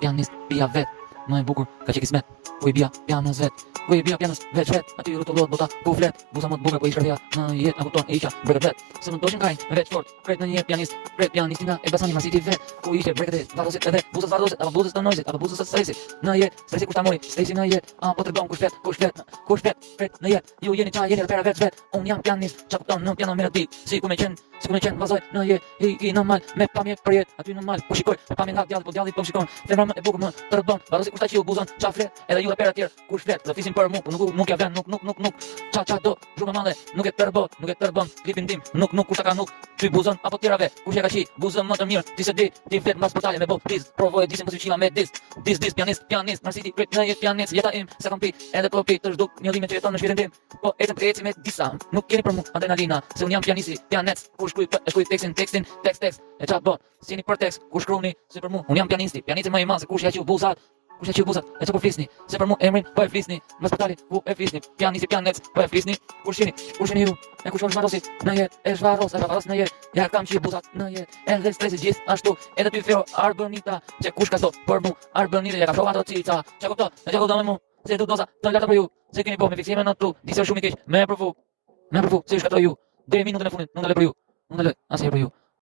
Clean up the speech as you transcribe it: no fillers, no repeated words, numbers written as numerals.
pianist, pia vet, më e bukur ka që kismet. Ku i bia pianës vet, ku i bia pianës vet, aty rrotullohet bota ku flet, buza më të bukur po i shkërthea në jetë na kupton e isha bregat vet. Se më doshin kaj, vet fort, kret në një pianist, kret pianistina e basani masiti vet, ku ishte bregat varrosit edhe buzës varrosit, apo buzës të noizit, apo buzës të stresit. Në jetë, stresi kur ta mori, stresi në jetë, po tregon kush vet, kret në jetë. Ju jeni çaj, jeni rapera vet, un jam pianist, çka kupton në piano melodi, si ku më qen vazoj në jetë, i normal me pamje për jetë, aty normal po shikoj, me pamje nga djalli, po djalli po shikon, femra më e bukur më tregon, varrosi kush ta qiu buzën, ç'a flet, edhe ju rapera tjerë kush flet, do fisin për mua, po nuk ja vjen, nuk, ç'a do, zhurmë mande, nuk e tërbon, klipin tim, nuk kush ta ka nuk, ty buzën apo tjerave, kush e ka qi, buzën më të mirë, ti se di, ti flet mbas portale me bot, dis, provoj disim mos u qilla me dis, pianist, Marsiti, kret në jetë pianist, jeta im, se kam pi, edhe po pi të zhduk, një dhimbje që jeton në shpirtin tim, po eci me disa, nuk keni për mua adrenalina, se un jam pianisti, pianec, kur shkruaj tekstin, tekst, e çfarë bën? Sini për tekst, kur shkruani, se për mua, un jam pianisti më i madh, se kush ja qiu buzat, e çfarë po flisni, se për mua emrin po e flisni, mbas portali ku e flisni, pianisti, pianec, po e flisni, kur shini ju, e kush varrosi, në jetë, e varros në jetë, ja kam qiu buzat në jetë, edhe stresi gjithashtu, edhe ty fero Arbonita, që kush ka thot për mua, Arbonita ja ka shoh ato cica, çka kupton me mua, se du doza të larta për ju, se keni me fiksime në tu, disi shumë i keq, me provu, se ju shkatroj ju, deri minutën e fundit, nuk ndaloj për ju, asnjëherë për ju.